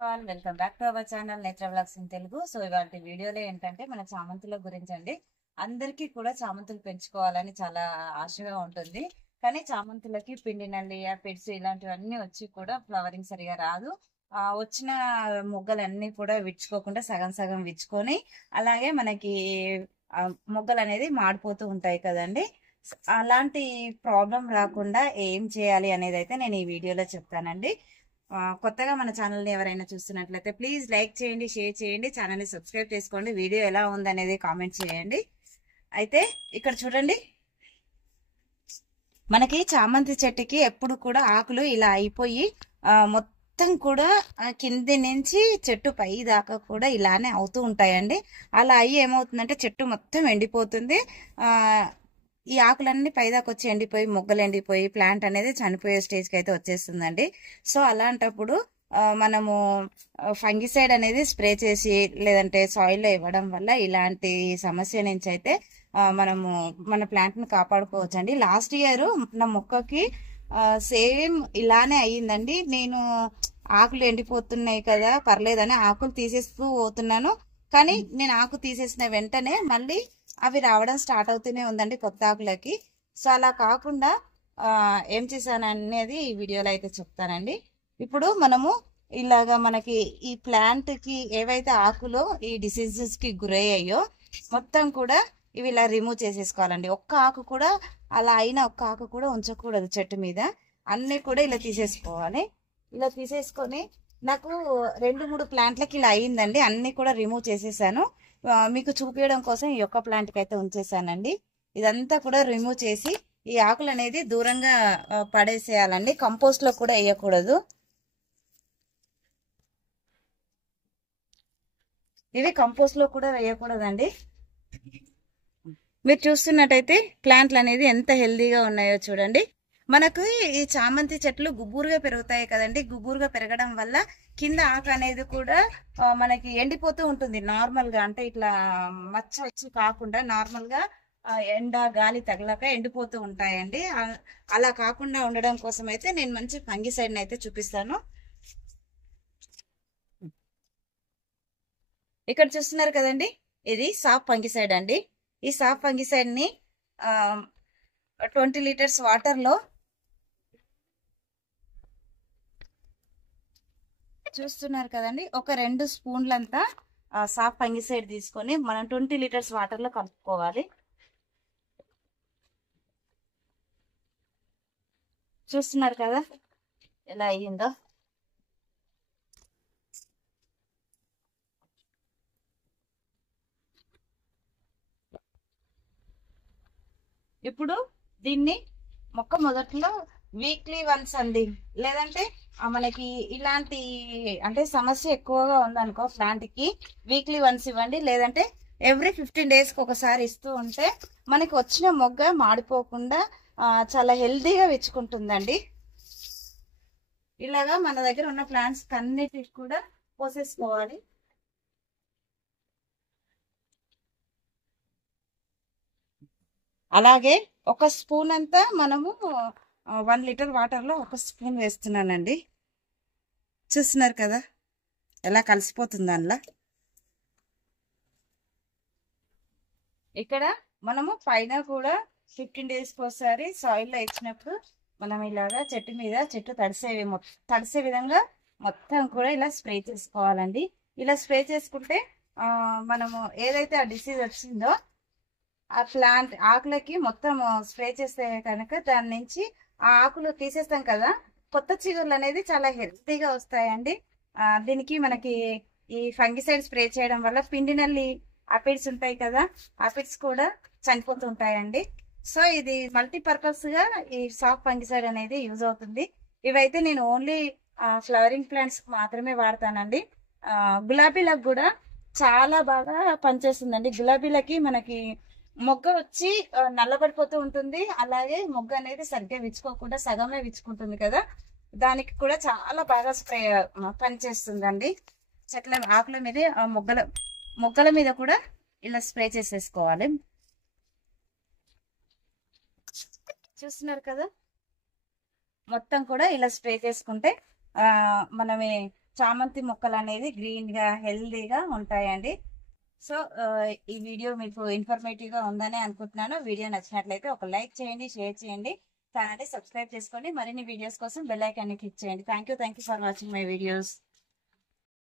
Welcome back to our channel నేత్ర vlogs in Telugu. So ఇవాళ వీడియోలో ఏంటంటే మన చామంతుల గురించి అండి. అందరికీ కూడా చామంతులు పెంచుకోవాలని చాలా ఆశగా ఉంటుంది. కానీ చామంతులకి పిండి నల్లి పెట్స్ ఇలాంటివన్నీ వచ్చి కూడా ఫ్లవరింగ్ సరిగా రాదు. వచ్చిన మొగ్గలన్నీ కూడా విచ్చుకోకుండా సగం సగం విచ్చుకొని అలాగే మనకి మొగ్గలు అనేది మాడిపోతూ ఉంటాయి కదండి. అలాంటి ప్రాబ్లం రాకుండా ఏం చేయాలి అనేది అయితే నేను ఈ వీడియోలో చెప్తానండి. కొత్తగా మన ఛానల్ని ఎవరైనా చూస్తున్నట్లయితే ప్లీజ్ లైక్ చేయండి, షేర్ చేయండి, ఛానల్ని సబ్స్క్రైబ్ చేసుకోండి. వీడియో ఎలా ఉందనేది కామెంట్ చేయండి. అయితే ఇక్కడ చూడండి, మనకి చామంతి చెట్టుకి ఎప్పుడు కూడా ఆకులు ఇలా అయిపోయి మొత్తం కూడా కింది నుంచి చెట్టు పై దాకా కూడా ఇలానే అవుతూ ఉంటాయండి. అలా అయ్యి ఏమవుతుందంటే చెట్టు మొత్తం ఎండిపోతుంది. ఈ ఆకులన్నీ పైదాకా వచ్చి ఎండిపోయి మొగ్గలు ఎండిపోయి ప్లాంట్ అనేది చనిపోయే స్టేజ్కి అయితే వచ్చేస్తుందండి. సో అలాంటప్పుడు మనము ఫంగిసైడ్ అనేది స్ప్రే చేసి లేదంటే సాయిల్లో ఇవ్వడం వల్ల ఇలాంటి సమస్య నుంచి అయితే మనము మన ప్లాంట్ని కాపాడుకోవచ్చండి. లాస్ట్ ఇయర్ నా మొక్కకి సేమ్ ఇలానే అయ్యిందండి. నేను ఆకులు ఎండిపోతున్నాయి కదా పర్లేదని ఆకులు తీసేస్తూ పోతున్నాను. కానీ నేను ఆకు తీసేసిన వెంటనే మళ్ళీ అవి రావడం స్టార్ట్ అవుతూనే ఉందండి కొత్త ఆకులకి. సో అలా కాకుండా ఏం చేశాను అనేది ఈ వీడియోలో అయితే చెప్తానండి. ఇప్పుడు మనము ఇలాగా మనకి ఈ ప్లాంట్ కి ఏవైతే ఆకులో ఈ డిసీజెస్ కి గురయ్యాయో మొత్తం కూడా ఇవి ఇలా రిమూవ్ చేసేసుకోవాలండి. ఒక్క ఆకు కూడా అలా అయిన ఒక్క ఆకు కూడా ఉంచకూడదు చెట్టు మీద. అన్ని కూడా ఇలా తీసేసుకోవాలి. ఇలా తీసేసుకొని నాకు 2-3 ప్లాంట్లకి ఇలా అయ్యిందండి. అన్ని కూడా రిమూవ్ చేసేసాను. మీకు చూపించడం కోసం ఈ ఒక్క ప్లాంట్కి అయితే ఉంచేసానండి. ఇదంతా కూడా రిమూవ్ చేసి ఈ ఆకులు అనేది దూరంగా పడేసేయాలండి. కంపోస్ట్ లో కూడా వేయకూడదు. ఇవి కంపోస్ట్ లో కూడా వేయకూడదండి. మీరు చూస్తున్నట్టయితే ప్లాంట్లు అనేది ఎంత హెల్దీగా ఉన్నాయో చూడండి. మనకు ఈ చామంతి చెట్లు గుబురుగా పెరుగుతాయి కదండి. గుబురుగా పెరగడం వల్ల కింద ఆకు అనేది కూడా మనకి ఎండిపోతూ ఉంటుంది. నార్మల్ గా అంటే ఇట్లా మచ్చ వచ్చి కాకుండా నార్మల్ గా ఎండ గాలి తగలక ఎండిపోతూ ఉంటాయండి. అలా కాకుండా ఉండడం కోసం అయితే నేను మంచి ఫంగిసైడ్ అయితే చూపిస్తాను. ఇక్కడ చూస్తున్నారు కదండి, ఇది సాఫ్ ఫంగిసైడ్ అండి. ఈ సాఫ్ ఫంగిసైడ్ ని 20 లీటర్స్ వాటర్ లో చూస్తున్నారు కదండి, ఒక 2 స్పూన్లంతా సాఫ్ ఫంగిసైడ్ తీసుకొని మనం 20 లీటర్స్ వాటర్ లో కలుపుకోవాలి. చూస్తున్నారు కదా ఎలా అయ్యిందో. ఇప్పుడు దీన్ని మొక్క మొదట్లో వీక్లీ వన్స్ అండి, లేదంటే మనకి ఇలాంటి అంటే సమస్య ఎక్కువగా ఉందనుకో ప్లాంట్ కి వీక్లీ వన్స్ ఇవ్వండి. లేదంటే ఎవ్రీ 15 days కి ఒకసారి ఇస్తూ ఉంటే మనకి వచ్చిన మొగ్గ మాడిపోకుండా చాలా హెల్దీగా విచ్చుకుంటుందండి. ఇలాగా మన దగ్గర ఉన్న ప్లాంట్స్ అన్నిటికి కూడా పోసేసుకోవాలి. అలాగే ఒక స్పూన్ అంతా మనము 1 లీటర్ వాటర్ లో 1 స్పూన్ వేస్తున్నానండి. చూస్తున్నారు కదా ఎలా కలిసిపోతుంది అందులో. ఇక్కడ మనము పైన కూడా 15 days కి ఒకసారి సాయిల్ లో ఇచ్చినప్పుడు మనం ఇలాగా చెట్టు మీద చెట్టు తడిసే విధంగా మొత్తం కూడా ఇలా స్ప్రే చేసుకోవాలండి. ఇలా స్ప్రే చేసుకుంటే మనము ఏదైతే ఆ డిసీజ్ వచ్చిందో ఆ ప్లాంట్ ఆకులకి మొత్తం స్ప్రే చేస్తే కనుక దాని నుంచి ఆ ఆకులు తీసేస్తాం కదా, కొత్త చిగుర్లు అనేది చాలా హెల్తీగా వస్తాయండి. దీనికి మనకి ఈ ఫంగిసైడ్ స్ప్రే చేయడం వల్ల పిండి నల్లి ఆపిడ్స్ ఉంటాయి కదా, ఆపిడ్స్ కూడా చనిపోతుంటాయండి. సో ఇది మల్టీపర్పస్ గా ఈ సాఫ్ట్ ఫంగిసైడ్ అనేది యూజ్ అవుతుంది. ఇవైతే నేను ఓన్లీ ఫ్లవరింగ్ ప్లాంట్స్ మాత్రమే వాడతానండి. గులాబీలకు కూడా చాలా బాగా పనిచేస్తుందండి. గులాబీలకి మనకి మొగ్గ వచ్చి నల్లబడిపోతూ ఉంటుంది. అలాగే మొగ్గ అనేది సరిగ్గా విచ్చుకోకుండా సగమే విచ్చుకుంటుంది కదా, దానికి కూడా చాలా బాగా స్ప్రే పనిచేస్తుందండి. చెట్ల ఆకుల మీద మొగ్గల మీద కూడా ఇలా స్ప్రే చేసేసుకోవాలి. చూస్తున్నారు కదా మొత్తం కూడా ఇలా స్ప్రే చేసుకుంటే మనమే చామంతి మొక్కలు అనేది గ్రీన్ గా హెల్దీగా ఉంటాయండి. సో ఈ వీడియో మీకు ఇన్ఫర్మేటివ్ గా ఉందని అనుకుంటున్నాను. వీడియో నచ్చినట్లయితే ఒక లైక్ చేయండి, షేర్ చేయండి, ఛానల్ సబ్స్క్రైబ్ చేసుకోండి. మరిన్ని వీడియోస్ కోసం బెల్ ఐకాన్ ని క్లిక్ చేయండి. Thank you for watching my videos.